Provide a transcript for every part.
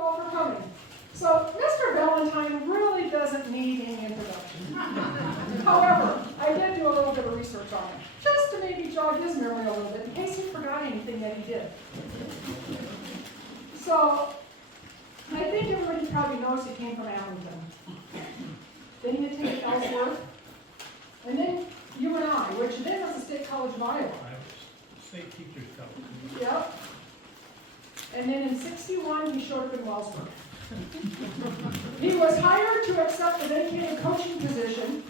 all for coming. So, Mr. Valentine really doesn't need any introduction. However, I did do a little bit of research on him, just to maybe jog his memory a little bit, in case he forgot anything that he did. So, I think everybody probably knows he came from Valentine. Then he attended Wellsburg, and then UNI, which then was the State College of Iowa. State Teachers College. Yep. And then in '61, he showed up in Wellsburg. He was hired to accept the vacated coaching position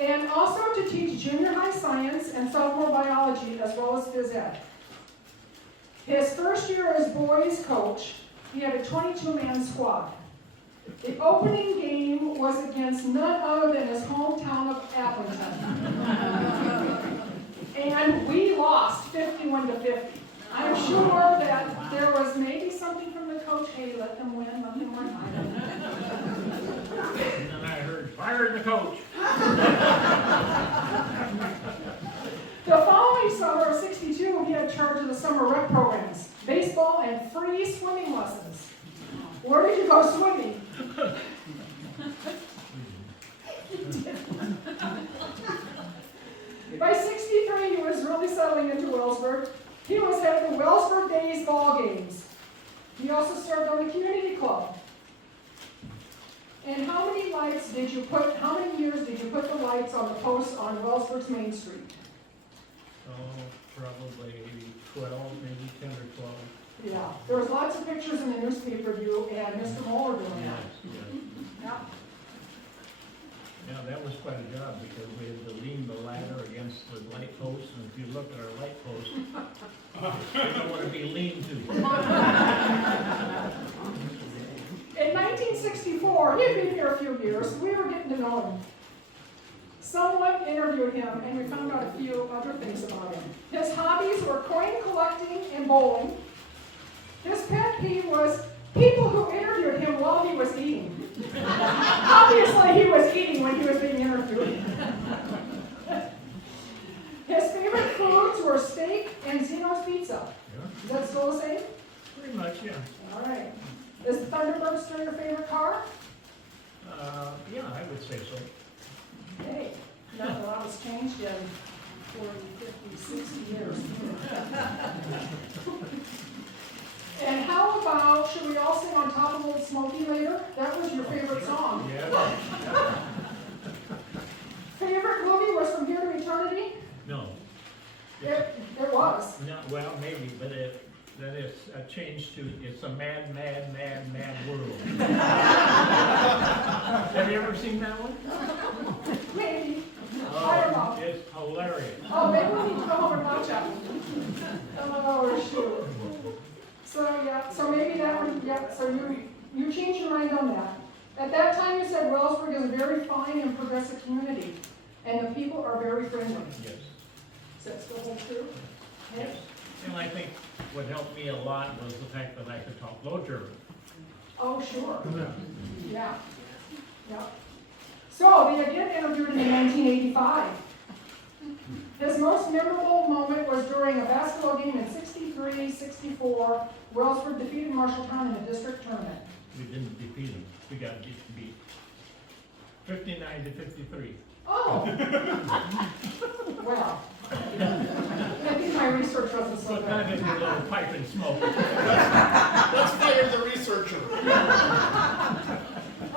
and also to teach junior high science and sophomore biology as well as phys ed. His first year as boys coach, he had a 22-man squad. The opening game was against none other than his hometown of Appleton. And we lost 51-50. I'm sure that there was maybe something from the coach, hey, let them win, let them win. And then I heard, fire the coach. The following summer of '62, he had charge of the summer rec programs, baseball and free swimming lessons. Where did you go swimming? By '63, he was really settling into Wellsburg. He was at the Wellsburg Days ball games. He also served on the community club. And how many years did you put the lights on the posts on Wellsburg's Main Street? Oh, probably 12, maybe 10 or 12. Yeah, there was lots of pictures in the newspaper of you and Mr. Moeller doing that. Yes. Yeah. Yeah, that was quite a job because we had to lean the ladder against the light posts, and if you look at our light posts, they don't want to be leaned to. In 1964, he had been here a few years, we were getting to know him. Someone interviewed him, and we found out a few other things about him. His hobbies were coin collecting and bowling. His pet peeve was people who interviewed him while he was eating. Obviously, he was eating when he was being interviewed. His favorite foods were steak and Zeno's pizza. Yeah, Is that still the same? pretty much, yeah. All right. Is the Thunderbird still your favorite car? Yeah, I would say so. Hey, not a lot has changed in 40, 50, 60 years. And how about, should we all sing On Top of Old Smoky later? That was your favorite song. Yeah. Favorite movie was From Here to Eternity? No. It was. No, well, maybe, but that is a change to, it's a mad, mad, mad, mad world. Have you ever seen that one? Maybe. I don't know. Oh, it's hilarious. Oh, maybe we need to come home and watch that one. Oh, shoot. So, yeah, so maybe that one, yeah, so you changed your mind on that. At that time, you said Wellsburg is a very fine and progressive community, and the people are very friendly. Yes. Does that still hold true? Yes. And I think what helped me a lot was the fact that I could talk Low German. Oh, sure. Yeah. Yeah. So, they again interviewed him in 1985. His most memorable moment was during a basketball game in '63-64. Wellsburg defeated Marshalltown in the district tournament. We didn't defeat them. We got beat 59-53. Oh! Well, I think my research wasn't so But that good. is a little pipe and smoke. Let's fire the researcher.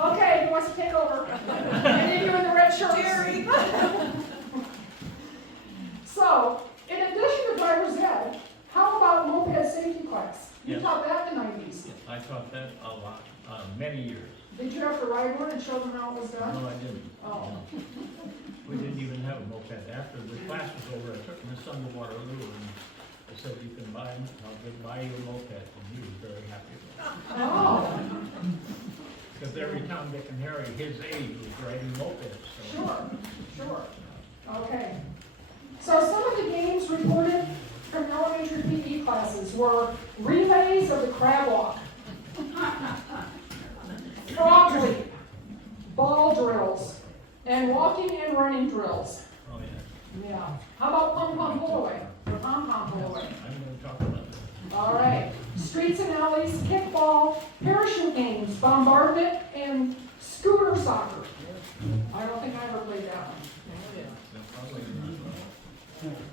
Okay, who wants to take over? Any of you in the red shirts? Jerry! So, in addition to driver's ed, how about moped safety class? You Yes. taught that in the 90s. I taught that a lot, many years. Did you have to ride one and show them how it was done? No, I didn't. Oh. No. We didn't even have a moped. After the class was over, I took my son to Waterloo and I said, you can buy, I'll buy you a moped. And he was very happy with it. Oh, Because every Tom, Dick, and Harry his age was riding mopeds. So. sure. Okay. So some of the games reported from elementary PE classes were relays of the crab walk, frog leap, ball drills, and walking and running drills. Oh, yeah. Yeah. How about pom-pom pull away? Or pom-pom pull away? I'm going to talk about that. All right. Streets and alleys, kickball, parachute bombardment, and scooter soccer. I don't think I ever played that one.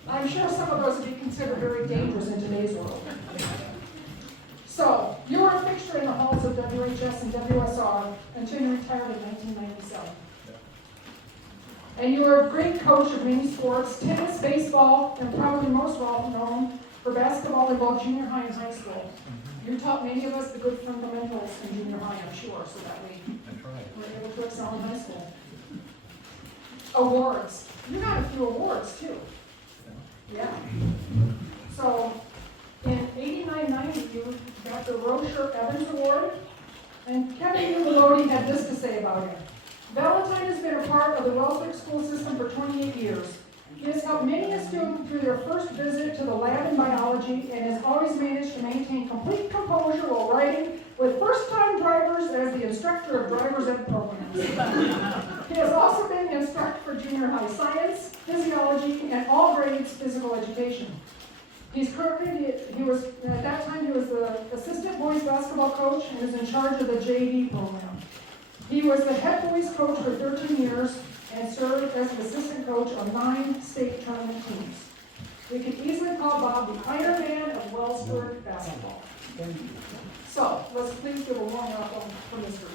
I'm sure some of those would be considered very dangerous in today's world. So, you were a fixture in the halls of WHS and WSR until you retired in 1997. And you were a great coach of many sports, tennis, baseball, and probably most well known for basketball in both junior high and high school. You taught many of us the good fundamentals in junior high, I'm sure, so that we were able to excel in high school. Awards. You got a few awards, too. Yeah. So, in 89-90, you got the Rocher Evans Award, and Kevin Uvalodi had this to say about him. Valentine has been a part of the Wellsburg school system for 28 years. He has helped many a student through their first visit to the lab in biology and has always managed to maintain complete composure while riding with first-time drivers as the instructor of driver's ed programs. He has also been the instructor for junior high science, physiology, and all grades physical education. He's currently, at that time he was the assistant boys basketball coach and is in charge of the JV program. He was the head boys coach for 13 years and served as the assistant coach on 9 state tournament teams. We can easily call Bob the Iron Man of Wellsburg basketball. So, let's please give a warm welcome from this group.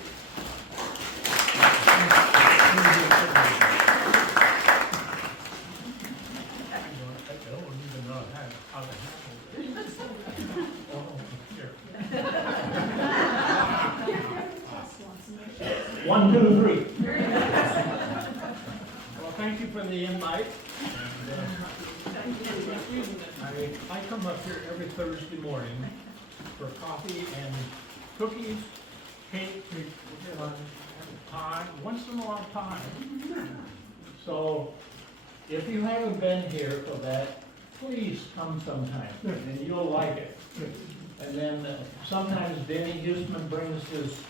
One, two, three. Well, thank you for the invite. I come up here every Thursday morning for coffee and cookies, cake, pie, once in a long time. So, if you haven't been here for that, please come sometime, and you'll like it. And then sometimes Danny Huseman brings his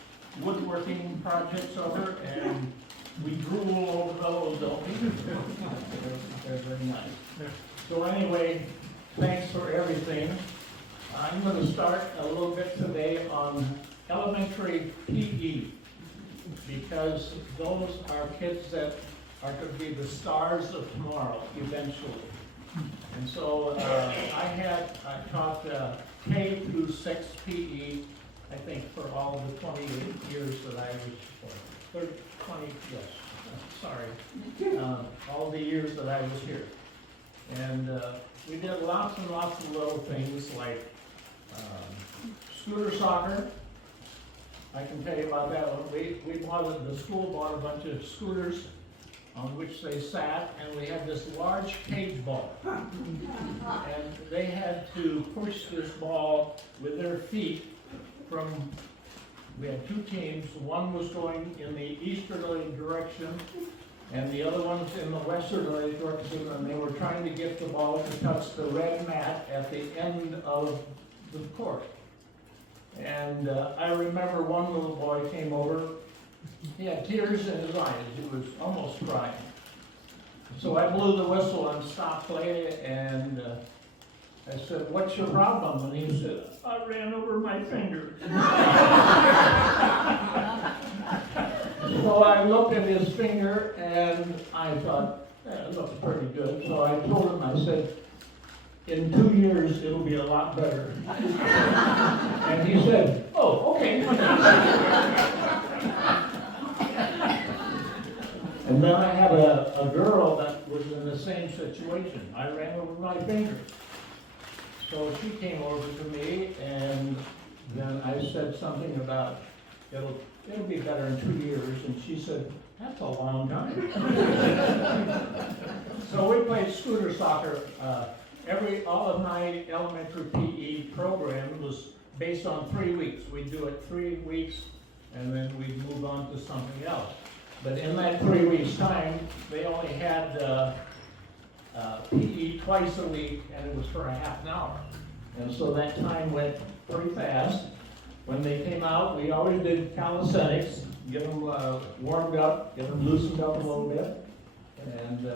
woodworking projects over, and we drool over those, don't we? They're very nice. So anyway, thanks for everything. I'm going to start a little bit today on elementary PE, because those are kids that are going to be the stars of tomorrow, eventually. And so I taught K through 6 PE, I think, for all of the 28 years that I was, all the years that I was here. And we did lots and lots of little things like scooter soccer. I can tell you about that one. The school bought a bunch of scooters on which they sat, and we had this large cage ball. And they had to push this ball with their feet we had 2 teams. One was going in the easterly direction, and the other one was in the westerly direction, and they were trying to get the ball to touch the red mat at the end of the court. And I remember one little boy came over. He had tears in his eyes. He was almost crying. So I blew the whistle and stopped play, and I said, "What's your problem?" And he said, "I ran over my finger." So I looked at his finger, and I thought, it looks pretty good. So I told him, I said, "In 2 years, it'll be a lot better." And he said, "Oh, okay." And then I had a girl that was in the same situation. I ran over my finger. So she came over to me, and then I said something about, it'll be better in 2 years, and she said, "That's a long time." So we played scooter soccer. All of my elementary PE program was based on 3 weeks. We'd do it 3 weeks, and then we'd move on to something else. But in that 3 weeks' time, they only had PE twice a week, and it was for a half an hour. And so that time went pretty fast. When they came out, we always did calisthenics, get them warmed up, get them loosened up a little bit. And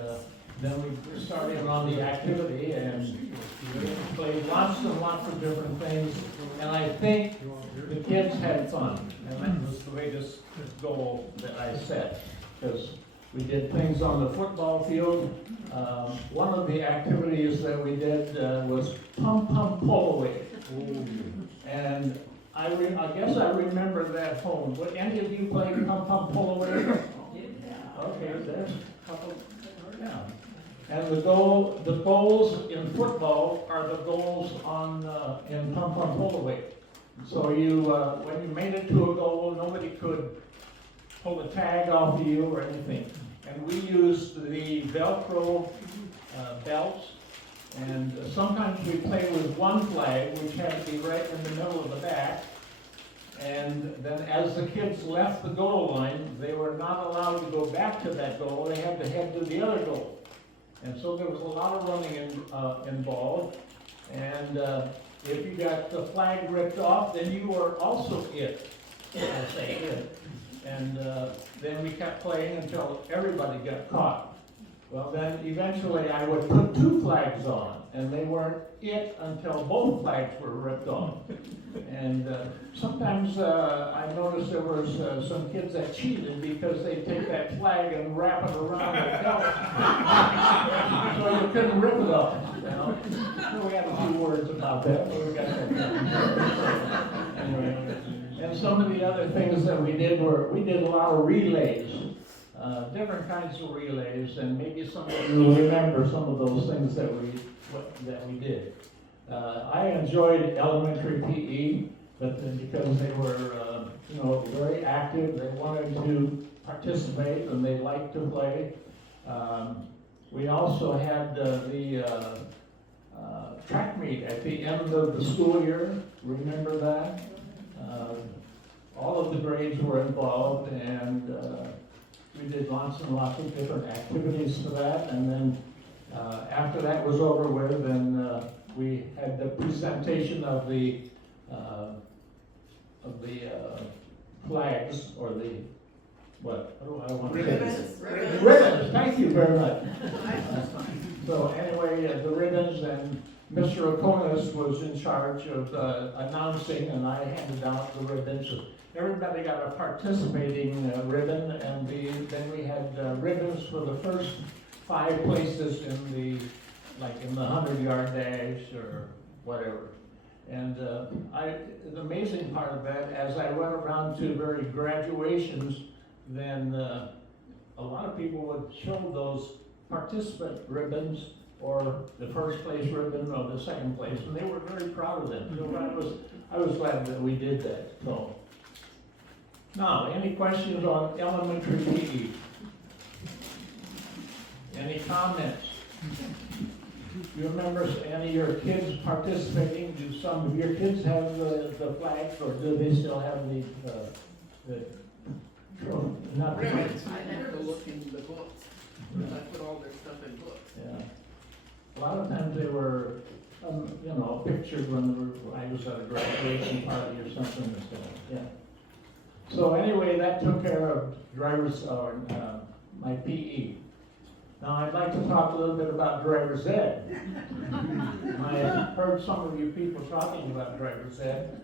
then we started on the activity, and we played lots and lots of different things, and I think the kids had fun, and that was the latest goal that I set, because we did things on the football field. One of the activities that we did was pump pull away, and I guess I remember that home. Would any of you play pump pull away? Okay, there's a couple. Yeah. And the goals in football are the goals in pump pull away. So when you made it to a goal, nobody could pull a tag off of you or anything. And we used the Velcro belts, and sometimes we played with one flag, which had to be right in the middle of the back. And then as the kids left the goal line, they were not allowed to go back to that goal. They had to head to the other goal. And so there was a lot of running involved. And if you got the flag ripped off, then you were also it. I'll say it. And then we kept playing until everybody got caught. Well, then eventually I would put 2 flags on, and they weren't it until both flags were ripped off. And sometimes I noticed there was some kids that cheated because they take that flag and wrap it around the belt, so you couldn't rip it off. You know? So we had a few words about that, but we got that. Anyway, and some of the other things that we did a lot of relays. Different kinds of relays, and maybe some of you remember some of those things that we did. I enjoyed elementary PE, but because they were, very active, they wanted to participate and they liked to play. We also had the track meet at the end of the school year. Remember that? All of the grades were involved, and we did lots and lots of different activities for that. And then after that was over with, then we had the presentation of the flags, or the, what do I want to say? Ribbons. Thank you very much. So anyway, the ribbons, and Mr. Okonis was in charge of announcing, and I handed out the ribbons. Everybody got a participating ribbon, and then we had ribbons for the first 5 places in the 100-yard dash or whatever. And the amazing part of that, as I went around to various graduations, then a lot of people would show those participant ribbons, or the first place ribbon, or the second place, and they were very proud of them. So I was glad that we did that. So. Now, any questions on elementary PE? Any comments? Do you remember any of your kids participating? Do some of your kids have the flags, or do they still have not the Ribbons. I have to look in the books. I put all their stuff in books. Yeah. A lot of times they were, pictured when I was at a graduation party or something. Yeah. So anyway, that took care of my PE. Now I'd like to talk a little bit about driver's ed. I heard some of you people talking about driver's ed.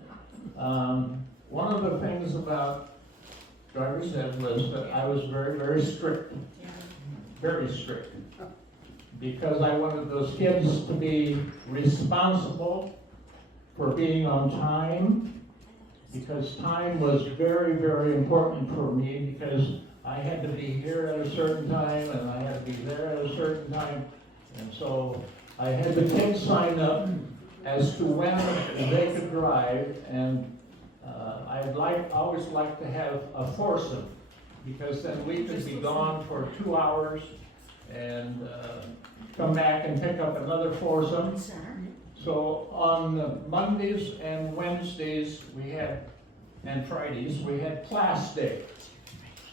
One of the things about driver's ed was that I was very, very strict. Very strict. Because I wanted those kids to be responsible for being on time. Because time was very, very important for me, because I had to be here at a certain time, and I had to be there at a certain time. And so I had the kids sign up as to when they could drive, and I'd always like to have a foursome, because then we could be gone for 2 hours and come back and pick up another foursome. So on Mondays and Wednesdays and Fridays, we had class day.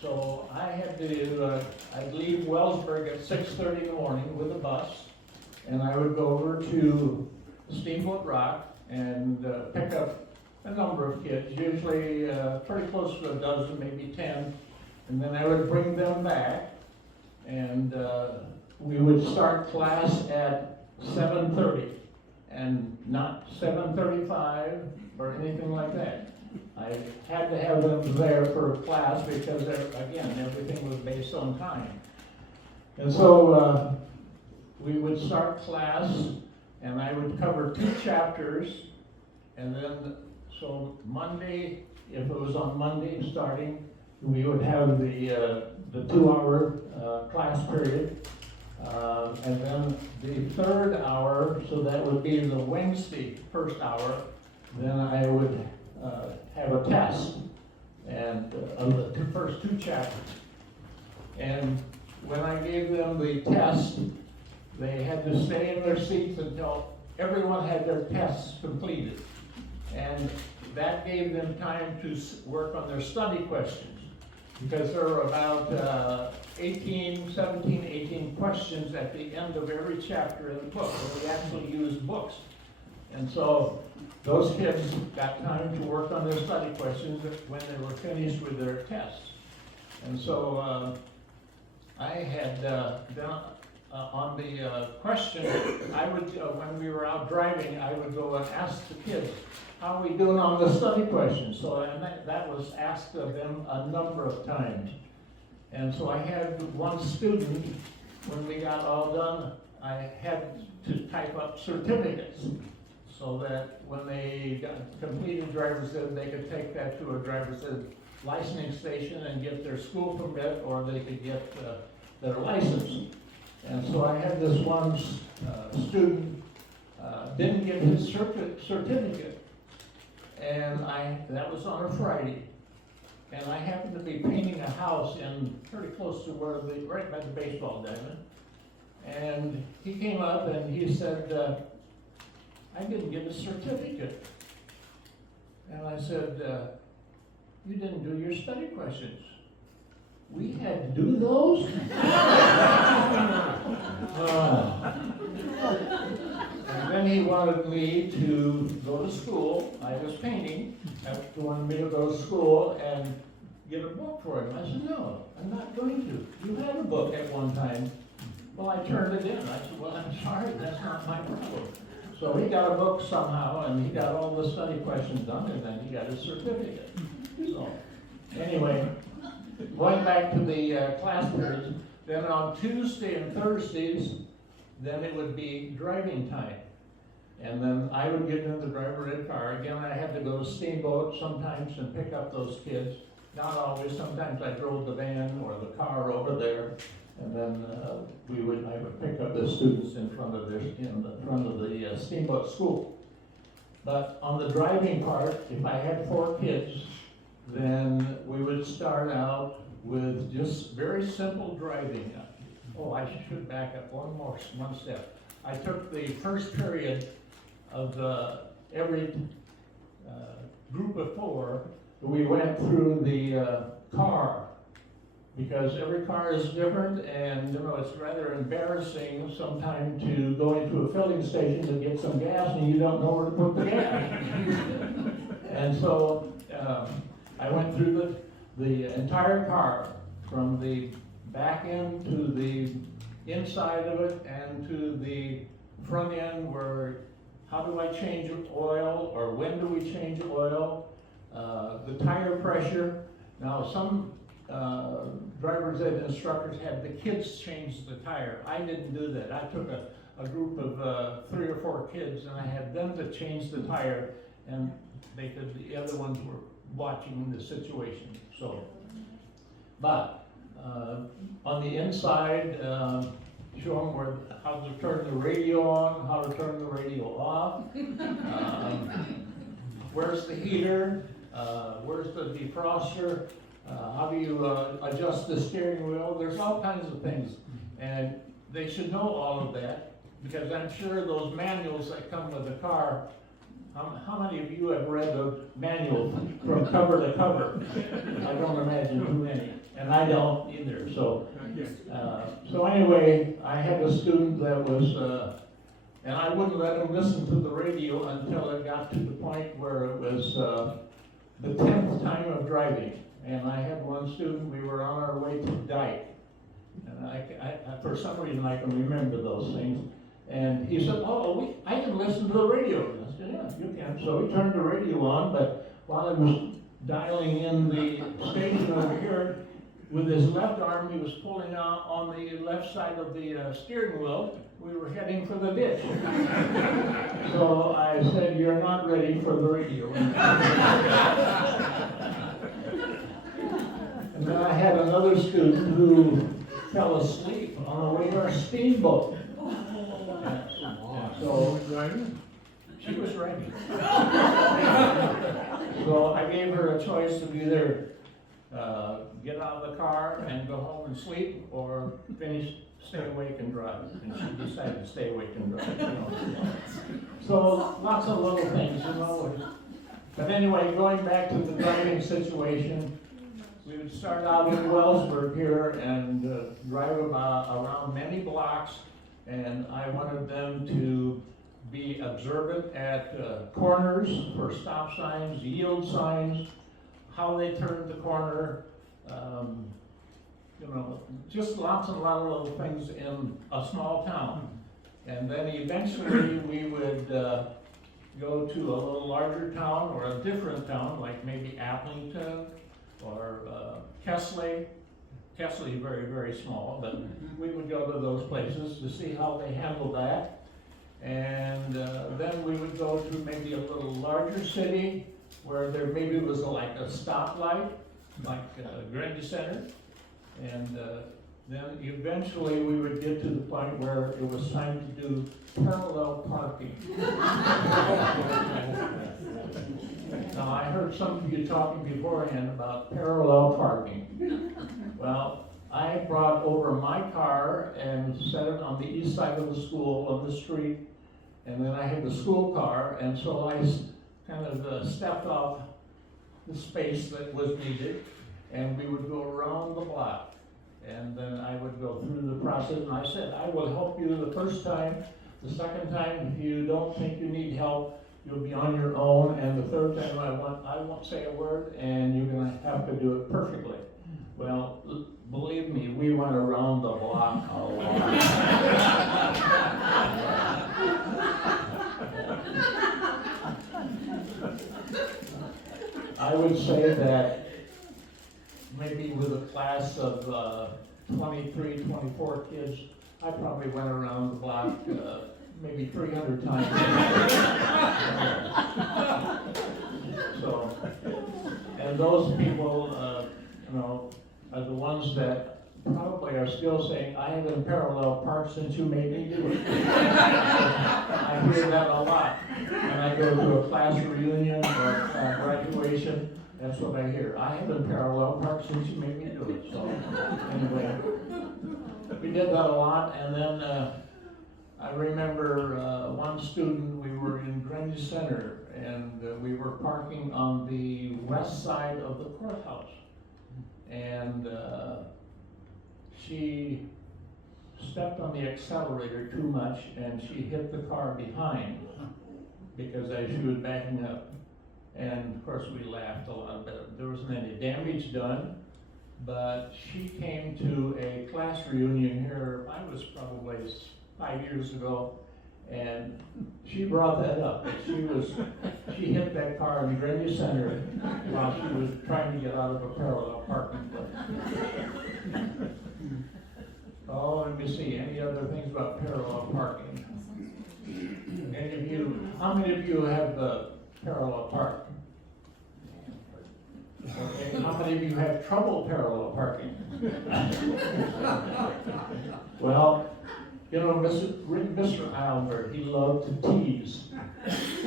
So I had to, I'd leave Wellsburg at 6:30 in the morning with a bus, and I would go over to Steamboat Rock and pick up a number of kids, usually pretty close to a dozen, maybe 10, and then I would bring them back, and we would start class at 7:30. and not 7:35 or anything like that. I had to have them there for class because, again, everything was based on time. And so we would start class, and I would cover 2 chapters, and then, so Monday, if it was on Monday starting, we would have the 2-hour class period. And then the 3rd hour, so that would be the Wednesday 1st hour, then I would have a test and of the first 2 chapters. And when I gave them the test, they had to stay in their seats until everyone had their tests completed. And that gave them time to work on their study questions, because there were about 17, 18 questions at the end of every chapter in the book, where we actually used books. And so those kids got time to work on their study questions when they were finished with their tests. And so I had done on the question, I would, when we were out driving, I would go and ask the kids, how are we doing on the study questions? So and that was asked of them a number of times. And so I had one student, when we got all done, I had to type up certificates so that when they got completed driver's ed, they could take that to a driver's ed licensing station and get their school permit, or they could get their license. And so I had this one student didn't get his certificate, and that was on a Friday, and I happened to be painting a house in pretty close to where right by the baseball diamond, and he came up and he said, I didn't get a certificate. And I said, you didn't do your study questions. We had to do those? And then he wanted me to go to school. I was painting. He wanted me to go to school and get a book for him. I said, no, I'm not going to. You had a book at one time. Well, I turned it in. I said, well, I'm sorry, that's not my problem. So he got a book somehow, and he got all the study questions done, and then he got his certificate. So, anyway, going back to the class periods, then on Tuesday and Thursdays, then it would be driving time. And then I would get in the driver ed car. Again, I had to go to Steamboat sometimes and pick up those kids. Not always. Sometimes I drove the van or the car over there, and then I would pick up the students in front of the Steamboat school. But on the driving part, if I had 4 kids, then we would start out with just very simple driving. Oh, I should back up one step. I took the first period of every group of 4. We went through the car, because every car is different, and it's rather embarrassing sometimes to go into a filling station to get some gas and you don't know where to put the gas. And so I went through the entire car, from the back end to the inside of it and to the front end, where how do I change oil, or when do we change oil, the tire pressure. Now some drivers ed instructors had the kids change the tire. I didn't do that. I took a group of 3 or 4 kids, and I had them to change the tire, and the other ones were watching the situation. So, but on the inside, show them how to turn the radio on, how to turn the radio off. Where's the heater? Where's the defroster? How do you adjust the steering wheel? There's all kinds of things, and they should know all of that, because I'm sure those manuals that come with the car, how many of you have read the manual from cover to cover? I don't imagine too many, and I don't either. So anyway, I had a student that was, and I wouldn't let him listen to the radio until it got to the point where it was the 10th time of driving. And I had one student, we were on our way to Dyke, and I for some reason I can remember those things. And he said, oh, I can listen to the radio. And I said, yeah, you can. So he turned the radio on, but while I was dialing in the station over here, with his left arm, he was pulling out on the left side of the steering wheel. We were heading for the ditch. So I said, you're not ready for the radio. And then I had another student who fell asleep on the way to our steamboat. So she was ready. So I gave her a choice of either get out of the car and go home and sleep, or stay awake and drive. And she decided to stay awake and drive. So lots of little things, But anyway, going back to the driving situation, we would start out in Wellsburg here and drive around many blocks, and I wanted them to be observant at corners for stop signs, yield signs, how they turned the corner, just lots and lots of little things in a small town. And then eventually we would go to a little larger town or a different town, like maybe Appleton or Kesley. Kesley, very, very small, but we would go to those places to see how they handled that. And then we would go to maybe a little larger city where there maybe was like a stoplight, like Grundy Center. And then eventually we would get to the point where it was time to do parallel parking. Now, I heard some of you talking beforehand about parallel parking. Well, I brought over my car and set it on the east side of the school, on the street, and then I had the school car, and so I kind of stepped off the space that was needed, and we would go around the block. And then I would go through the process, and I said, I will help you the first time. The second time, if you don't think you need help, you'll be on your own. And the third time, I won't say a word, and you're going to have to do it perfectly. Well, believe me, we went around the block a lot. I would say that maybe with a class of 23, 24 kids, I probably went around the block maybe 300 times. So, and those people, are the ones that probably are still saying, I haven't parallel parked since you made me do it. I hear that a lot. When I go to a class reunion or graduation, that's what I hear. I haven't parallel parked since you made me do it. So anyway, we did that a lot. And then I remember one student, we were in Grundy Center, and we were parking on the west side of the courthouse. And she stepped on the accelerator too much, and she hit the car behind because as she was backing up. And of course we laughed a lot, but there wasn't any damage done. But she came to a class reunion here, I was probably 5 years ago, and she brought that up. She hit that car in Grundy Center while she was trying to get out of a parallel parking place. Oh, let me see, any other things about parallel parking? How many of you have parallel parking? Okay, how many of you have trouble parallel parking? Well, Mr. Albert, he loved to tease.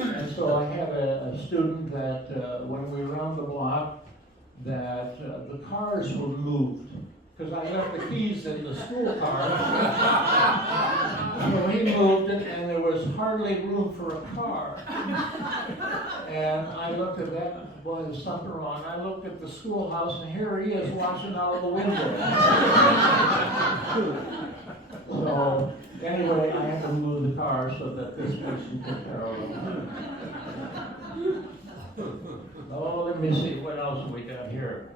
And so I had a student that when we were on the block, that the cars were moved. Because I left the keys in the school car. So he moved it, and there was hardly room for a car. And I looked at that, boy, there's something wrong. I looked at the schoolhouse, and here he is watching out of the window. So anyway, I had to move the car so that this person could parallel. Oh, let me see, what else we got here?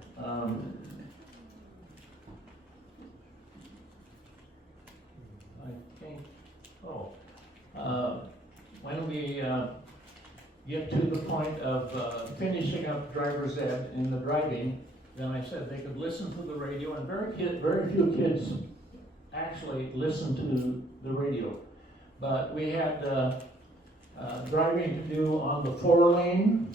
get to the point of finishing up driver's ed in the driving, then I said they could listen to the radio, and very few kids actually listen to the radio. But we had driving to do on the 4-lane,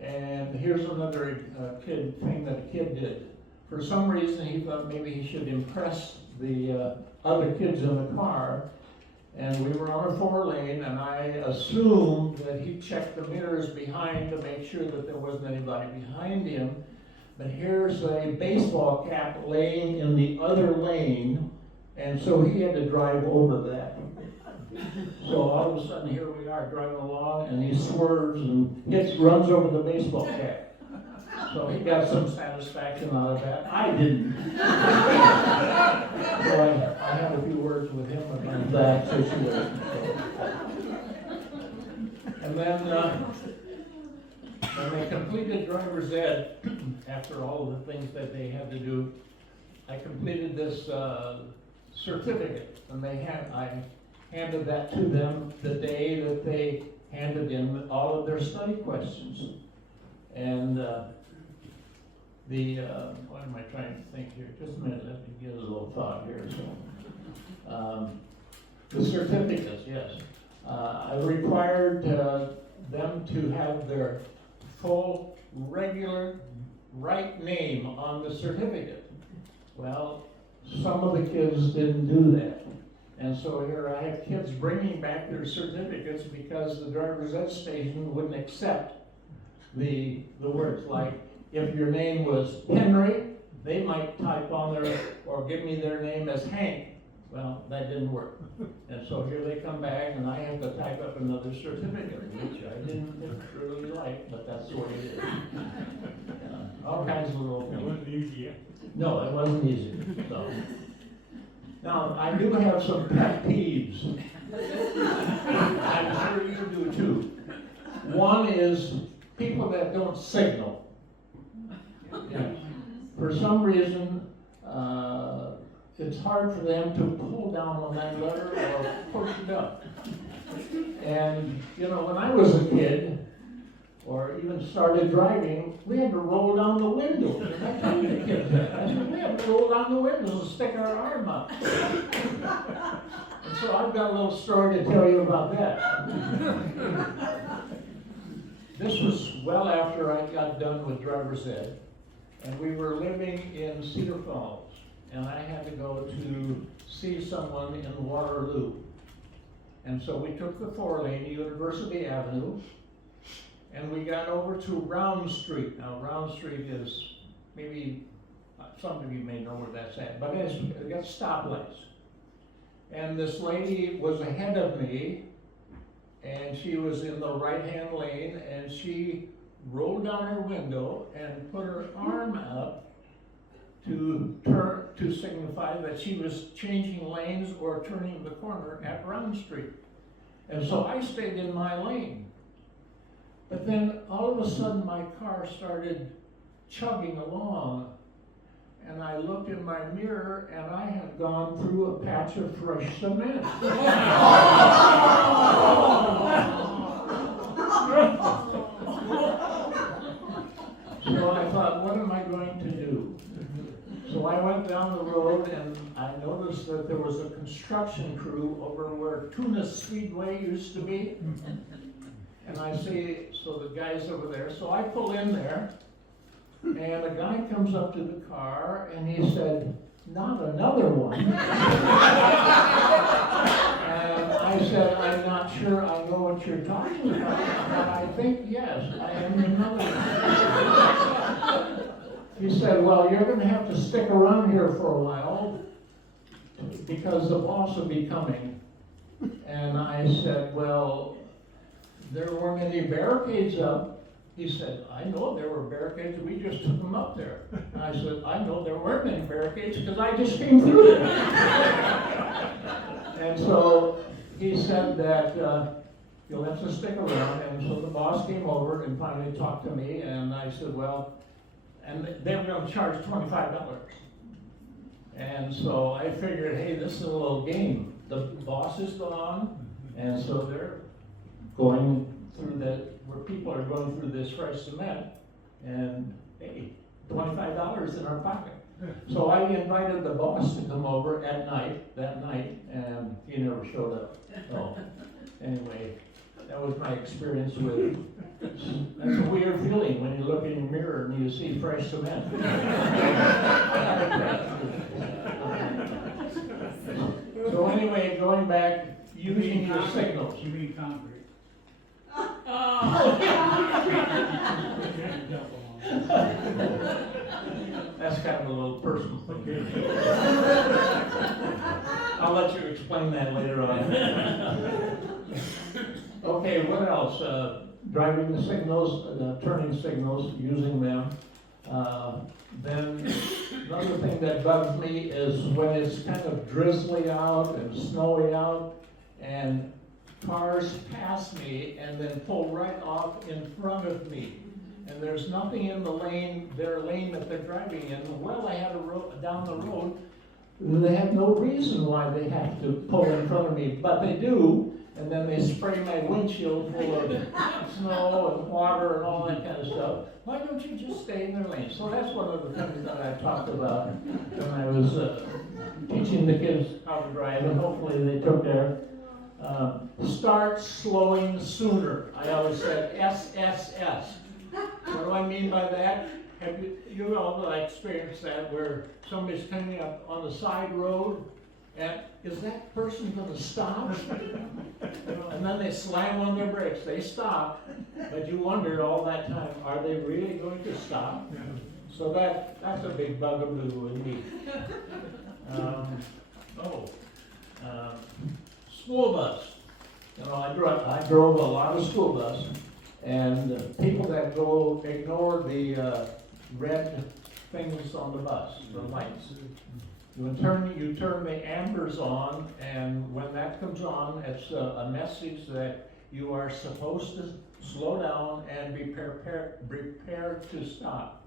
and here's another thing that a kid did. For some reason, he thought maybe he should impress the other kids in the car, and we were on a 4-lane, and I assumed that he checked the mirrors behind to make sure that there wasn't anybody behind him. But here's a baseball cap laying in the other lane, and so he had to drive over that. So all of a sudden, here we are driving along, and he swerves and runs over the baseball cap. So he got some satisfaction out of that. I didn't. So I had a few words with him about that situation. And then when they completed driver's ed, after all of the things that they had to do, I completed this certificate, and I handed that to them the day that they handed in all of their study questions. And what am I trying to think here? Just a minute, let me get a little thought here. So, the certificates, yes. I required them to have their full, regular, right name on the certificate. Well, some of the kids didn't do that. And so here I have kids bringing back their certificates because the driver's ed station wouldn't accept the words. Like, if your name was Henry, they might type on there or give me their name as Hank. Well, that didn't work. And so here they come back, and I have to type up another certificate, which I didn't really like, but that's the way it is. All kinds of little things. It wasn't easy, yeah. No, it wasn't easy. So. Now, I do have some pet peeves. I'm sure you do too. One is people that don't signal. Yes. For some reason, it's hard for them to pull down on that letter or push it up. And, you know, when I was a kid, or even started driving, we had to roll down the windows. And I told the kids that. I said, we had to roll down the windows and stick our arm up. And so I've got a little story to tell you about that. This was well after I got done with driver's ed, and we were living in Cedar Falls, and I had to go to see someone in Waterloo. And so we took the 4-lane, University Avenue, and we got over to Round Street. Now, Round Street is, maybe some of you may know where that's at, but it's got stoplights. And this lady was ahead of me, and she was in the right-hand lane, and she rolled down her window and put her arm up to signify that she was changing lanes or turning the corner at Round Street. And so I stayed in my lane. But then all of a sudden my car started chugging along, and I looked in my mirror and I had gone through a patch of fresh cement. So I thought, what am I going to do? So I went down the road and I noticed that there was a construction crew over where Tuna Speedway used to be. And I see, so the guy's over there. So I pull in there, and a guy comes up to the car and he said, "Not another one." And I said, "I'm not sure I know what you're talking about, but I think, yes, I am another one." He said, "Well, you're going to have to stick around here for a while because the boss will be coming." And I said, "Well, there weren't any barricades up." He said, "I know there were barricades, we just took them up there." And I said, "I know there weren't any barricades because I just came through there." And so he said that you'll have to stick around. And so the boss came over and finally talked to me, and I said, well, and they were going to charge $25. And so I figured, hey, this is a little game. The boss is gone, and so they're going through that people are going through this fresh cement, and hey, $25 in our pocket. So I invited the boss to come over that night, and he never showed up. So, anyway, that was my experience with, that's a weird feeling when you look in your mirror and you see fresh cement. So anyway, going back, using your signals. You mean concrete? That's kind of a little personal thing. I'll let you explain that later on. Okay, what else? Driving the signals, turning signals, using them. Then another thing that bugs me is when it's kind of drizzly out and snowy out, and cars pass me and then pull right off in front of me. And there's nothing in the lane, their lane that they're driving in. Well, I had a road down the road. They have no reason why they have to pull in front of me, but they do. And then they spray my windshield full of snow and water and all that kind of stuff. Why don't you just stay in their lane? So that's one of the things that I talked about when I was teaching the kids how to drive, and hopefully they took their start slowing sooner. I always said SSS. What do I mean by that? Have you all experienced that where somebody's coming up on the side road, and is that person going to stop? And then they slam on their brakes. They stop, but you wondered all that time, are they really going to stop? So that's a big bugaboo with me. School bus. You know, I drove a lot of school bus, and people that ignore the red things on the bus, the lights. You turn the ambers on, and when that comes on, it's a message that you are supposed to slow down and be prepared to stop.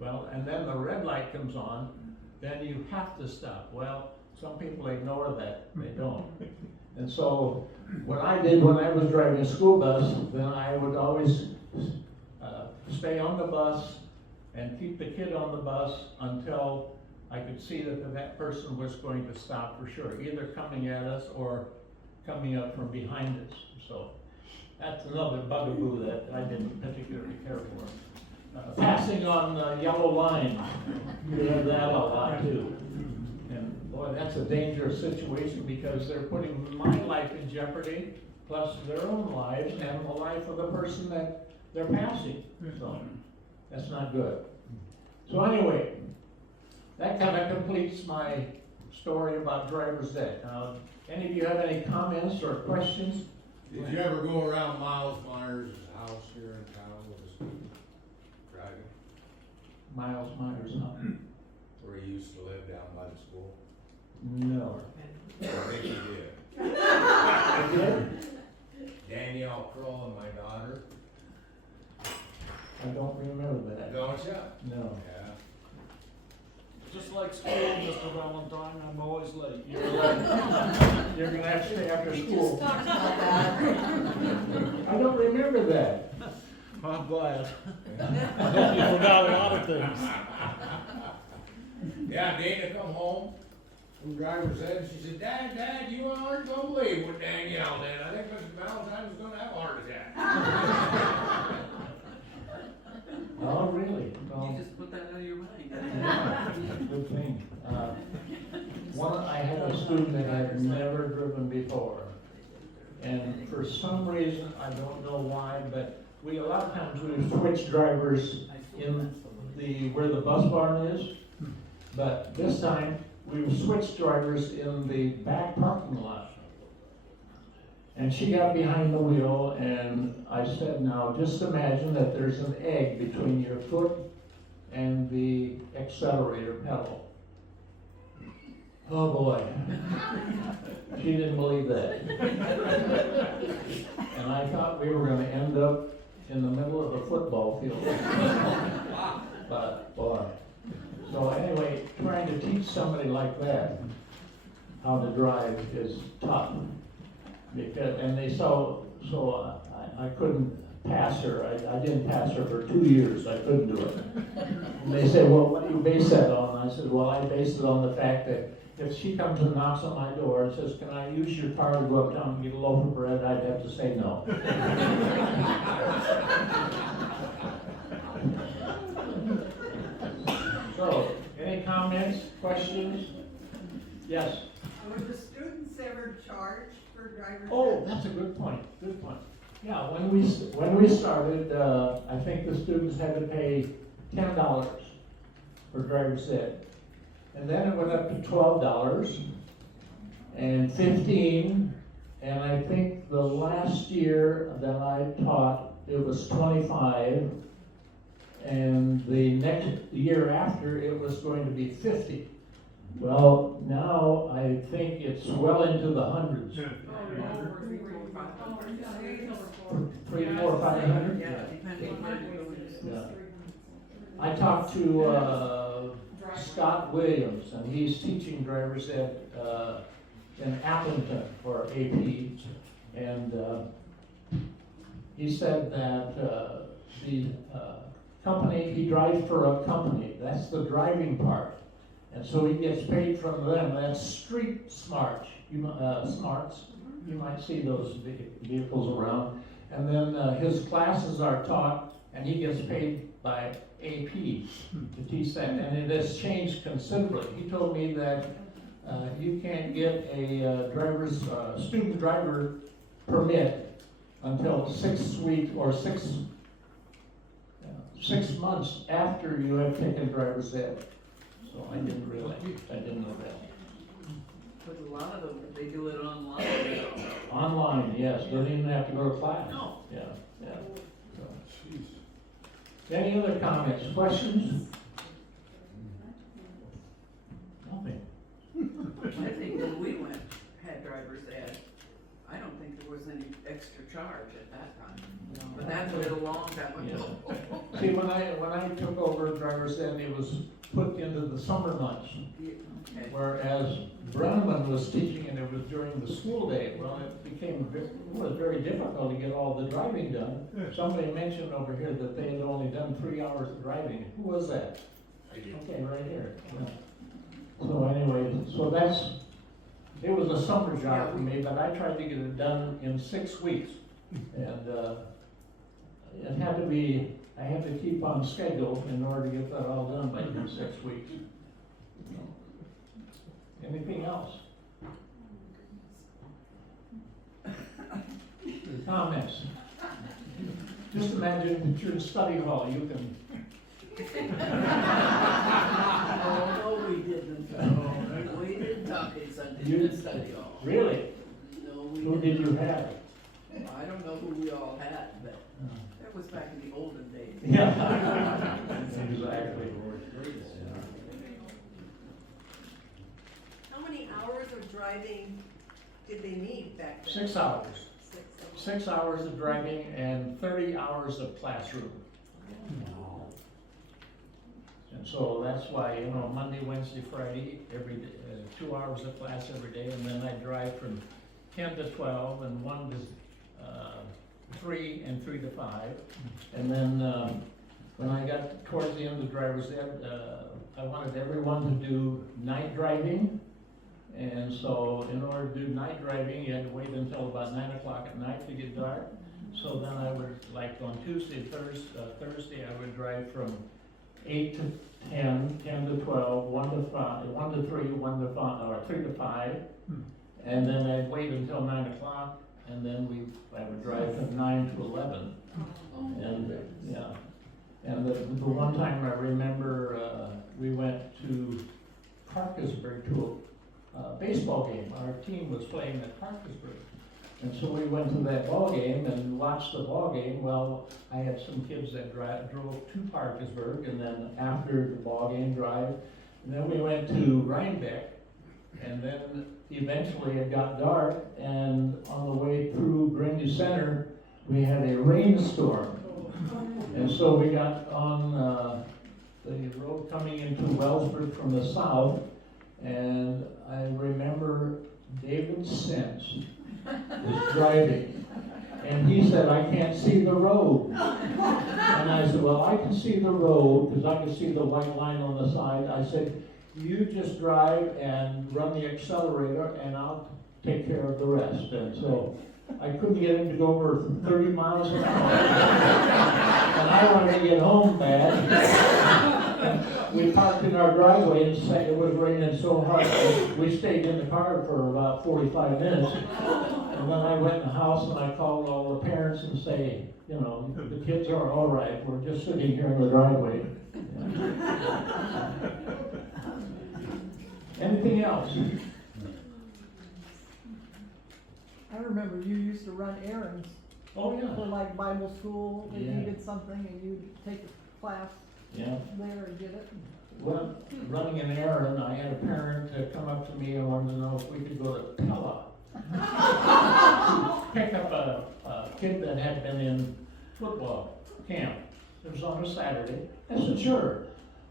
Well, and then the red light comes on, then you have to stop. Well, some people ignore that, they don't. And so what I did when I was driving a school bus, then I would always stay on the bus and keep the kid on the bus until I could see that person was going to stop for sure, either coming at us or coming up from behind us. So that's another bugaboo that I didn't particularly care for. Passing on yellow lines, you hear that a lot too. And boy, that's a dangerous situation because they're putting my life in jeopardy, plus their own lives and the life of the person that they're passing. So that's not good. So anyway, that kind of completes my story about driver's ed. Any of you have any comments or questions? Did you ever go around Miles Myers' house here in town with a student driving? Miles Myers, huh? Where he used to live down by the school? No. I think you did. I did? Danielle Kroll and my daughter. I don't remember that. Don't ya? No. Yeah. Just like school, Mr. Valentine, I'm always late. You're gonna have to stay after school. Talked about that. I don't remember that. I'm glad. I hope you forgot a lot of things. Yeah, Dana come home from driver's ed and she said, Dad, you aren't gonna believe what Danielle did. I think Mr. Valentine was gonna have a heart attack. Oh, really? No. You just put that out of your mind. Good thing. I had a student that had never driven before. And for some reason, I don't know why, but a lot of times we switch drivers in where the bus barn is. But this time, we switched drivers in the back parking lot. And she got behind the wheel, and I said, now just imagine that there's an egg between your foot and the accelerator pedal. Oh boy. She didn't believe that. And I thought we were going to end up in the middle of a football field. But boy. So anyway, trying to teach somebody like that how to drive is tough. Because, and I couldn't pass pass her. I didn't pass her for 2 years. I couldn't do it. And they said, well, what do you base that on? I said, well, I base it on the fact that if she comes and knocks on my door and says, can I use your car to go uptown and get a loaf of bread, I'd have to say no. So, any comments, questions? Yes? Were the students ever charged for driver's ed? Oh, that's a good point, good point. Yeah, when we started, I think the students had to pay $10 for driver's ed. And then it went up to $12 and $15, and I think the last year that I taught, it was $25, and the next year after, it was going to be $50. Well, now I think it's well into the hundreds. Over 300, 400. 300, 400, 500? Yeah, depending on where you go to school. Yeah. I talked to Scott Williams, and he's teaching driver's ed in Appleton for AP, and he said that the company, he drives for a company, that's the driving part, and so he gets paid from them. That's street smarts, smarts. You might see those vehicles around, and then his classes are taught, and he gets paid by AP to teach that, and it has changed considerably. He told me that you can't get a student driver permit until 6 weeks or 6 months after you have taken driver's ed. So I didn't know that. But a lot of them, they do it online. Online, yes, doesn't even have to go to class. No. Yeah, yeah. Any other comments, questions? Nothing. I think when we had driver's ed, I don't think there was any extra charge at that time. But that was a long time ago. Yeah. See, when I took over driver's ed, it was put into the summer months, Okay. whereas Brenneman was teaching and it was during the school day. Well, it was very difficult to get all the driving done. Somebody mentioned over here that they had only done 3 hours of driving. Who was that? I did. Okay, right here. Yeah. So anyway, it was a summer job for me, but I tried to get it done in 6 weeks. And it had to be, I had to keep on schedule in order to get that all done by 6 weeks. Anything else? Comments? Just imagine that you're in study hall, you can. Oh, no, we didn't. We didn't talk in Sunday in study hall. Really? No, we Who didn't. did you have? I don't know who we all had, but that was back in the olden days. Yeah. Exactly. How many hours of driving did they need back then? 6 hours. 6 hours. 6 hours of driving and 30 hours of classroom. And so that's why, Monday, Wednesday, Friday, every day, 2 hours of class every day, and then I drive from 10 to 12 and 1 to 3 and 3 to 5. And then when I got towards the end of driver's ed, I wanted everyone to do night driving. And so in order to do night driving, you had to wait until about 9 o'clock at night to get dark. So then I would, like on Tuesday, Thursday, I would drive from 8 to 10, 10 to 12, 1 to 5, 1 to 3, 1 to 5, or 3 to 5. And then I'd wait until 9 o'clock, and then I would drive from 9 to 11. And, yeah. And the one time I remember, we went to Parkersburg to a baseball game. Our team was playing at Parkersburg. And so we went to that ball game and watched the ball game. Well, I had some kids that drove to Parkersburg, and then after the ball game drive, and then we went to Rhinebeck, and then eventually it got dark, and on the way through Grundy Center, we had a rainstorm. And so we got on the road coming into Wellsburg from the south, and I remember David Sims was driving, and he said, "I can't see the road." said, well, I can see the road, because I can see the white line on the side. I said, you just drive and run the accelerator, and I'll take care of the rest. And so I couldn't get him to go over 30 miles an hour. And I wanted to get home bad. We parked in our driveway and it was raining so hard, we stayed in the car for about 45 minutes. And then I went in the house and I called all the parents and say, you know, the kids are all right, we're just sitting here in the driveway. Anything else? I remember you used to run errands Oh, for yeah. like Bible school, they Yeah. needed something and you'd take a class Yeah. there and get it. Well, running an errand, I had a parent come up to me and wanted to know if we could go to Pella. Pick up a kid that had been in football camp. It was on a Saturday. I said, sure.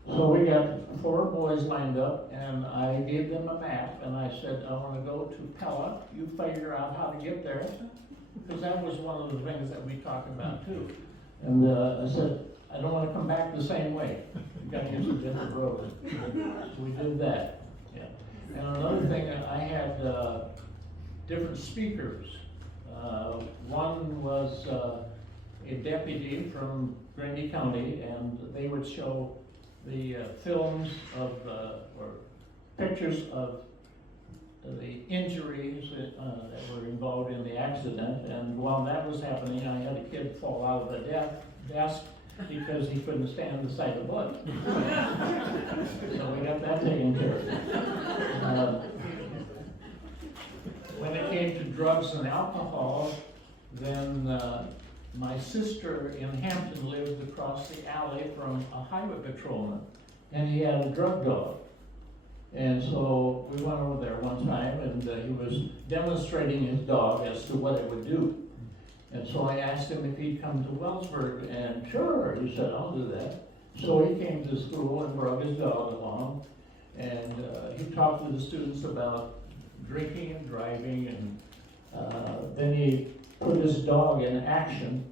So we got 4 boys lined up and I gave them a map and I said, I want to go to Pella. You figure out how to get there. Because that was one of the things that we talked about too. And I said, I don't want to come back the same way. We got to use a different road. So we did that. Yeah. And another thing, I had different speakers. One was a deputy from Grundy County, and they would show the films of or pictures of the injuries that were involved in the accident. And while that was happening, I had a kid fall out of the desk because he couldn't stand the sight of blood. So we got that taken care of. When it came to drugs and alcohol, then my sister in Hampton lived across the alley from a highway patrolman, and he had a drug dog. And so we went over there one time, and he was demonstrating his dog as to what it would do. And so I asked him if he'd come to Wellsburg, and sure, he said, I'll do that. So he came to school and brought his dog along, and he talked to the students about drinking and driving, and then he put his dog in action.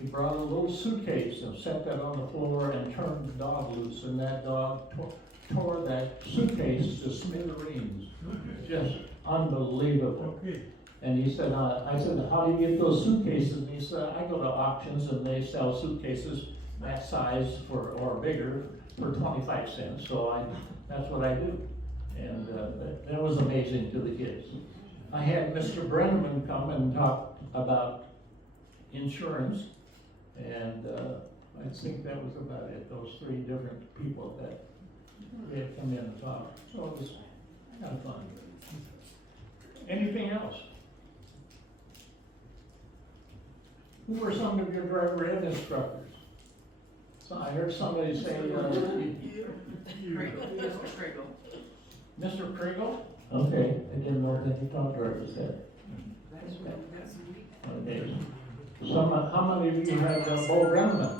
He brought a little suitcase and set that on the floor and turned the dog loose, and that dog tore that suitcase to smithereens. Just unbelievable. And he said, I said, how do you get those suitcases? And he said, I go to auctions and they sell suitcases that size or bigger for 25 cents. So that's what I do. And that was amazing to the kids. I had Mr. Brenneman come and talk about insurance. And I think that was about it, those 3 different people that they had come in and talk. So it was kind of fun. Anything else? Who were some of your driver ed instructors? So I heard somebody say, Mr. Kriegel. Mr. Kriegel? Okay, I didn't know that he taught drivers ed. That's sweet. Okay. How many of you had Bo Brenneman?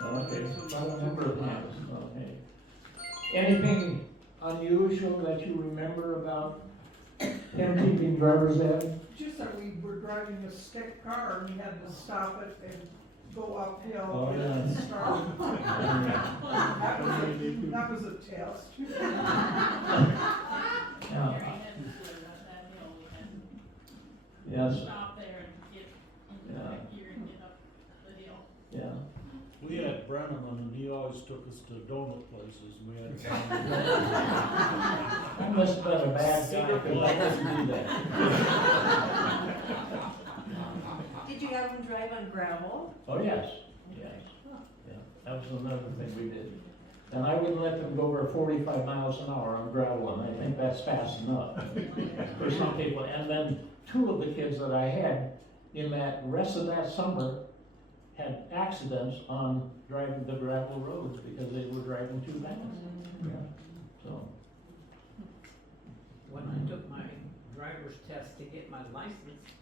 Okay, quite a number of times. Okay. Anything unusual that you remember about him teaching driver's ed? Just that we were driving a stick car and we had to stop it and go uphill Oh, yeah. and start. That was a test. Yeah. Yes. Stop there and get into Yeah. the gear and get up the hill. Yeah. We had Brenneman, and he always took us to donut places, and we had I must have been a bad guy because I couldn't do that. Did you have them drive on gravel? Oh, yes, yes. Yeah, that was another thing we did. And I wouldn't let them go over 45 miles an hour on gravel, and I think that's fast enough for some people. And then 2 of the kids that I had in that rest of that summer had accidents on driving the gravel roads because they were driving too fast. Yeah. So, When I took my driver's test to get my license,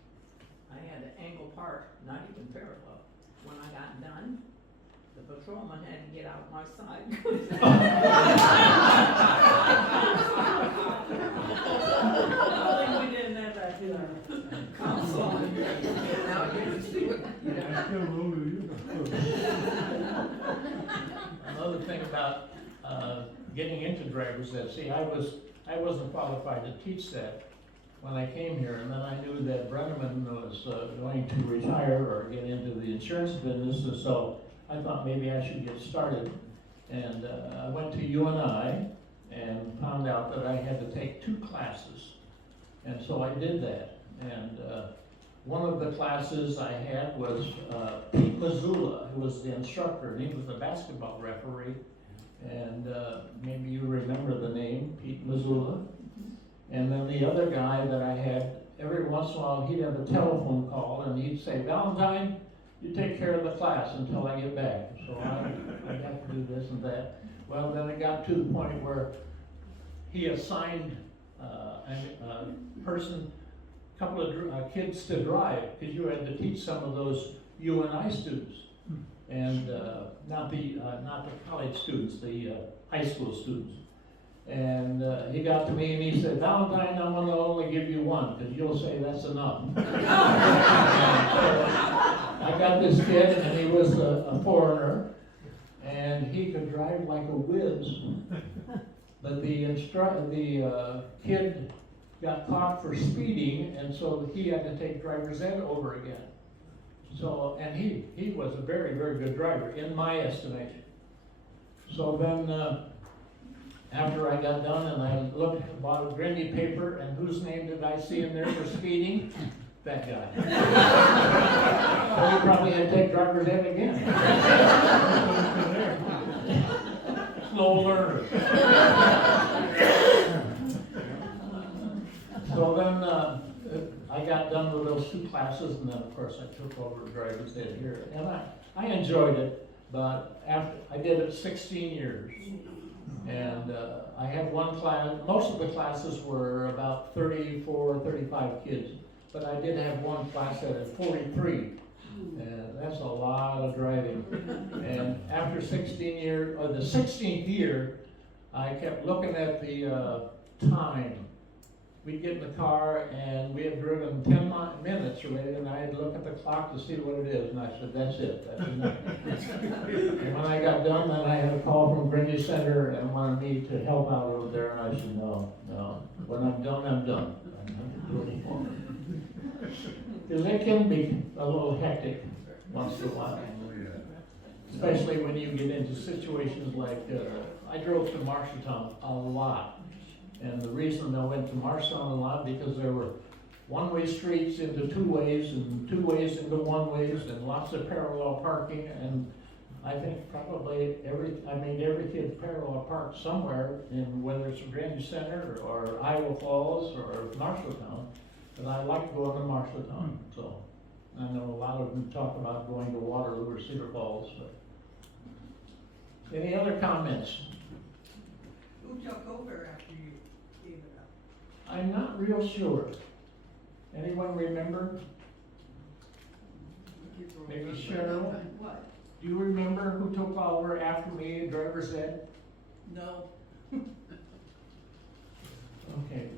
I had to angle park, not even parallel. When I got done, the patrolman had to get out my side. We didn't have that in our council. Now you can see what, I still owe you. thing about, getting into driver's ed. See, I wasn't qualified to teach that when I came here, and then I knew that Brenneman was, going to retire or get into the insurance business, and so I thought maybe I should get started. And, I went to UNI and found out that I had to take 2 classes. And so I did that. And, one of the classes I had was Pete Missoula, who was the instructor, and he was the basketball referee. And maybe you remember the name, Pete Missoula. And then the other guy that I had, every once in a while, he'd have a telephone call, and he'd say, Valentine, you take care of the class until I get back. So I'd have to do this and that. Well, then it got to the point where he assigned a person, couple of kids to drive, because you had to teach some of those UNI students, and not the college students, the high school students. And he got to me and he said, Valentine, I'm gonna only give you 1, because you'll say that's enough. I got this kid, and he was a foreigner, and he could drive like a whiz. But the kid got caught for speeding, and so he had to take driver's ed over again. So, and he was a very, very good driver, in my estimation. So then, after I got done and I looked, bought a Grindy paper, and whose name did I see in there for speeding? That guy. So he probably had to take driver's ed again. Slow learner. So then I got done with those 2 classes, and then of course I took over driver's ed here. And I enjoyed it, but after I did it 16 years. And I had one class, most of the classes were about 34, 35 kids, but I did have one class that had 43, and that's a lot of driving. And after 16 years, or the 16th year, I kept looking at the time. We'd get in the car, and we had driven 10 minutes already, and I'd look at the clock to see what it is, and I said, that's it, that's enough. And when I got done, then I had a call from Grindy Center and wanted me to help out over there, and I said, no, when I'm done, I'm done. I don't have to do it anymore. Because it can be a little hectic once in a while. Especially when you get into situations like, I drove to Marshalltown a lot. And the reason I went to Marshalltown a lot, because there were one-way streets into 2 ways, and 2 ways into 1 ways, and lots of parallel parking. And I think probably I made every kid parallel park somewhere, in whether it's Grandy Center or Iowa Falls or Marshalltown. And I like going to Marshalltown. So I know a lot of them talk about going to Waterloo or Cedar Falls. But any other comments? Who took over after you gave it up? I'm not real sure. Anyone remember? Maybe Cheryl? What? Do you remember who took over after me in driver's ed? No. Okay.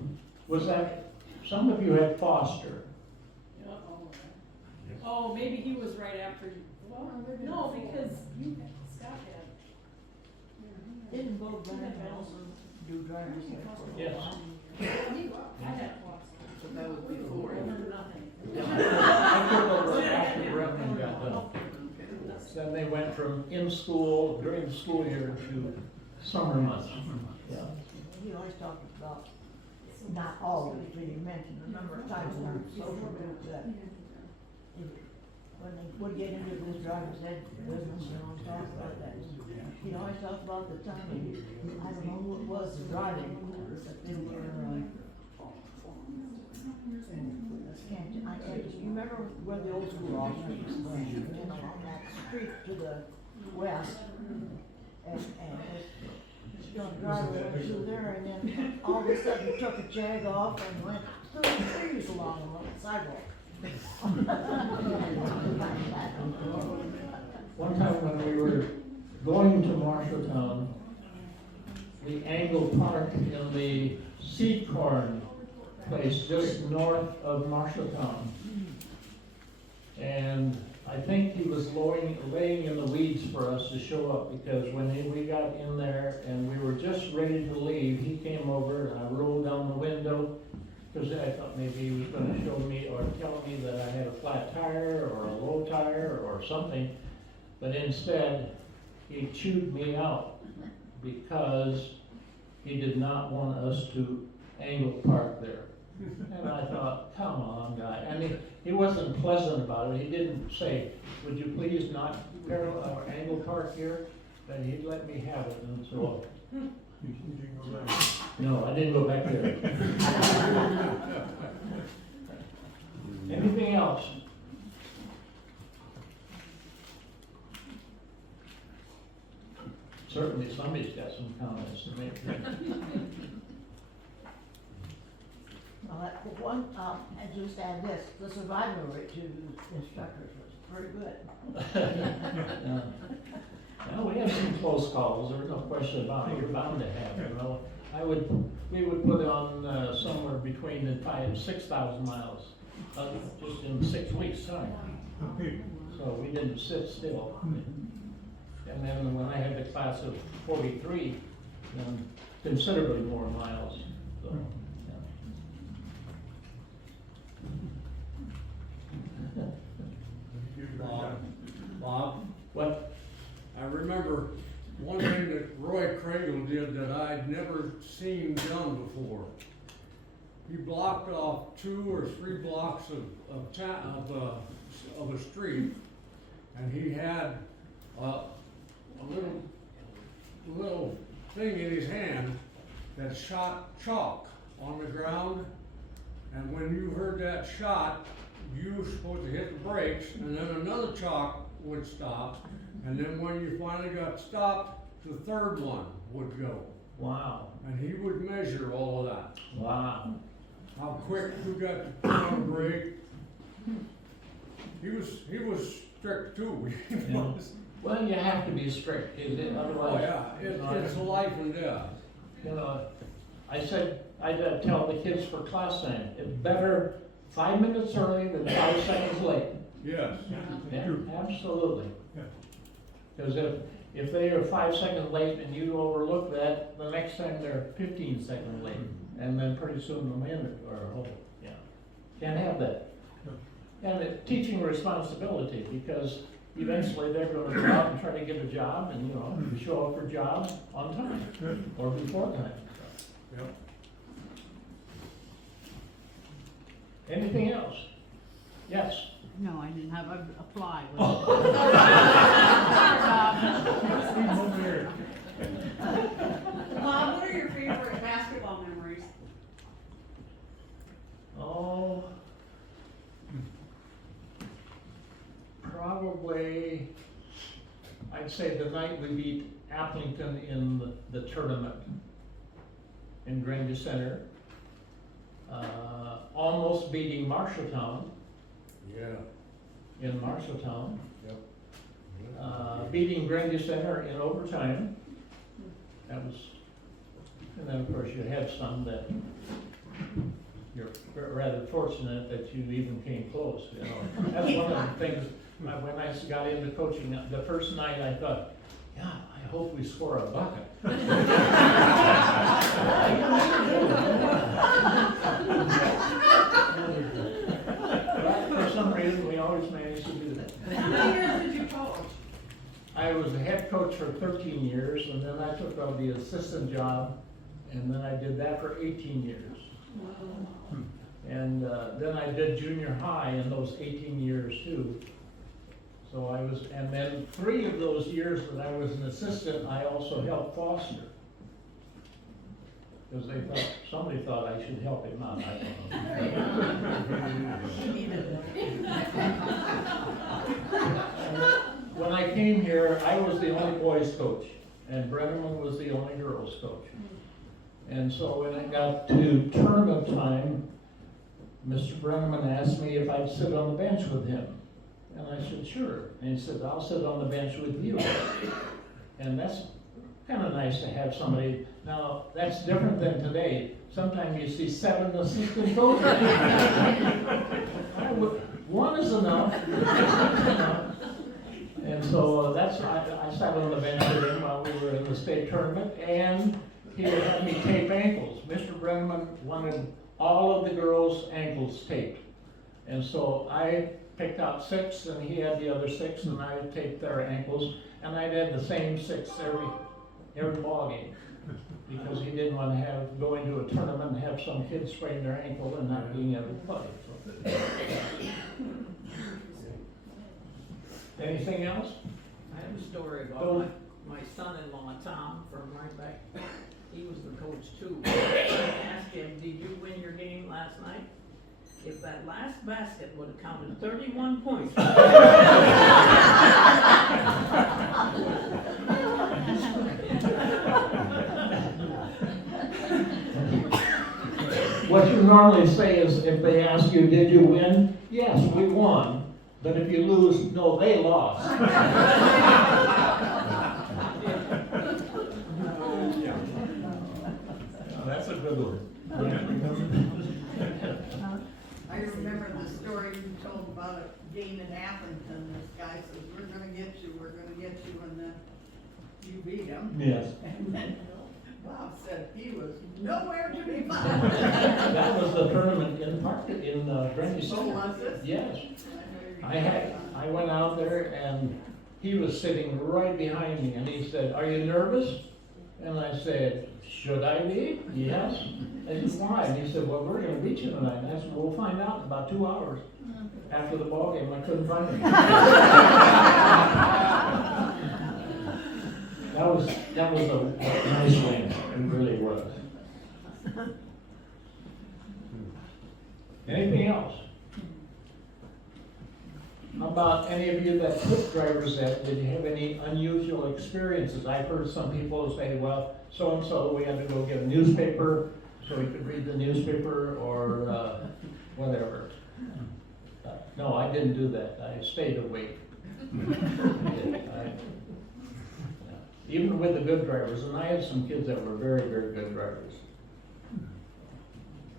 Was that, some of you had Foster. Yeah, oh, maybe he was right after you. Well, no, because you, Scott had. Didn't both Valentine do driver's ed? Yes. I had lots. So that was before. I remember nothing. I took over after Brennan got done. Then they went from in school, during the school year, to summer months. Yeah. He always talked about, not always, but he mentioned a number of times in our social group that when they would get into this driver's ed business, you know, talk about that. He always talked about the time, I don't know who it was driving, but they were, I can't, you remember where the old school office was, you know, on that street to the west? And you know, the driver went through there, and then all of a sudden took a jag off and went through the trees along the sidewalk. One time when we were going to Marshalltown, we angled parked in the seed corn place just north of Marshalltown. And I think he was laying in the weeds for us to show up, because when we got in there and we were just ready to leave, he came over and I rolled down the window, because I thought maybe he was gonna show me or tell me that I had a flat tire or a low tire or something, but instead, he chewed me out because he did not want us to angle park there. And I thought, come on, guy. And he wasn't pleasant about it. He didn't say, would you please not parallel or angle park here? But he'd let me have it, and so. You didn't go back. No, I didn't go back there. Anything else? Certainly somebody's got some comments to make. The one, and just add this, the survival rate to instructors was pretty good. Well, we had some close calls, there's no question about it, you're bound to have, you know. We would put on somewhere between 5,000 and 6,000 miles, just in 6 weeks' time. So we didn't sit still. And then when I had the class of 43, considerably more miles, so. Bob, What? I remember one thing that Roy Cradle did that I'd never seen done before. He blocked off 2 or 3 blocks of a street, and he had a little thing in his hand that shot chalk on the ground, and when you heard that shot, you were supposed to hit the brakes, and then another chalk would stop, and then when you finally got stopped, the third one would go. Wow. And he would measure all of that. Wow. How quick you got to put on a brake. He was strict too. He Yeah. was. Well, you have to be strict, Oh otherwise. yeah, it's life and death. You know, I'd tell the kids for class time, it's better 5 minutes early than 5 seconds late. Yes. Yeah, absolutely. Yeah. Because if they are 5 seconds late and you overlook that, the next time they're 15 seconds late, and then pretty soon the minute yeah. Can't have that. And teaching responsibility, because eventually they're gonna go out and try to get a job, and show up for jobs on time, or before time. Yep. Anything else? Yes? No, I didn't have a apply. Bob, what are your favorite basketball memories? Oh, probably, I'd say the night we beat Applington in the tournament in Granby Center. Almost beating Marshalltown Yeah. in Marshalltown. Yep. Beating Granby Center in overtime. That was, and then of course you had some that you're rather fortunate that you even came close, you know. That's one of the things, when I got into coaching, the first night I thought, yeah, I hope we score a bucket. But for some reason, we always managed to do that. How many years did you coach? I was the head coach for 13 years, and then I took on the assistant job, and then I did that for 18 years. And then I did junior high in those 18 years too. So and then 3 of those years that I was an assistant, I also helped foster. Because somebody thought I should help him out, I don't know. When I came here, I was the only boys coach, and Brenneman was the only girls coach. And so when it got to tournament time, Mr. Brenneman asked me if I'd sit on the bench with him. And I said, sure. And he said, I'll sit on the bench with you. And that's kind of nice to have somebody. Now, that's different than today. Sometimes you see 7 assistant coaches. One is enough. And so I sat on the bench with him while we were in the state tournament, and he would have me tape ankles. Mr. Brenneman wanted all of the girls' ankles taped. And so I picked out 6, and he had the other 6, and I taped their ankles, and I'd had the same 6 every ball game. Because he didn't want to go into a tournament and have some kid sprain their ankle and not being able to play. So. Anything else? I have a story about my son-in-law, Tom, from right back, he was the coach too. I asked him, did you win your game last night? If that last basket would have counted 31 points. What you normally say is, if they ask you, did you win? Yes, we won. But if you lose, no, they lost. That's a good one. I remember the story you told about a game in Appleton. This guy says, we're gonna get you, and then you beat him. Yes. And then Bob said he was nowhere to be found. That was the tournament in Granny So Center. was it? Yes. I went out there and he was sitting right behind me and he said, are you nervous? And I said, should I be? Yes. I said, why? And he said, well, we're going to beat you tonight. And I said, we'll find out in about 2 hours. After the ball game, I couldn't find him. That was a nice win. It really was. Anything else? How about any of you that took driver's ed? Did you have any unusual experiences? I've heard some people say, well, so-and-so, we had to go get a newspaper so we could read the newspaper or whatever. No, I didn't do that. I stayed awake. Even with the good drivers, and I had some kids that were very, very good drivers.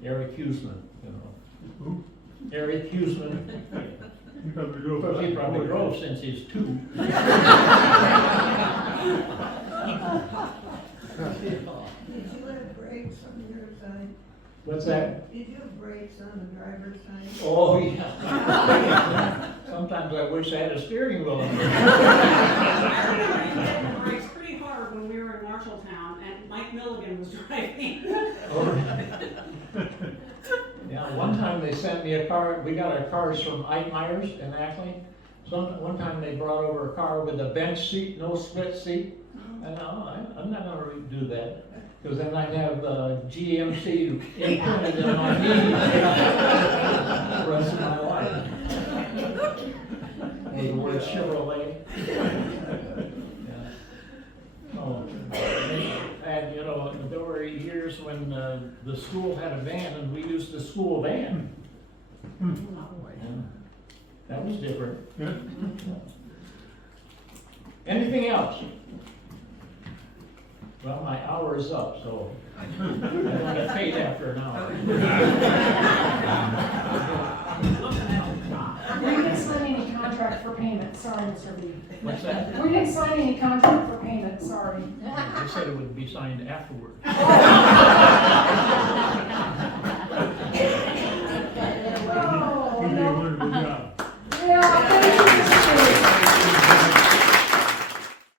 Eric Huseman, Who? Eric Huseman. Because he probably drove since he's 2. Did you have brakes on your side? What's that? Did you have brakes on the driver's side? Oh, yeah. Sometimes I wish I had a steering wheel on there. I remember you hit the brakes pretty hard when we were in Marshalltown and Mike Milligan was driving. Oh. Yeah, one time they sent me a car, we got our cars from Ike Myers in Ackley. One time they brought over a car with a bench seat, no split seat. And I'm not gonna do that, because then I'd have GMC imprinted in my knee the rest of my life. Or the word Chevrolet. Yeah. Oh. And there were years when the school had a van and we used the school van. That was different. Yeah. Anything else? Well, my hour is up, so I don't get paid after an hour. We didn't sign any contract for payment, sorry, Mr. B. What's that? We didn't sign any contract for payment, sorry. They said it would be signed afterward.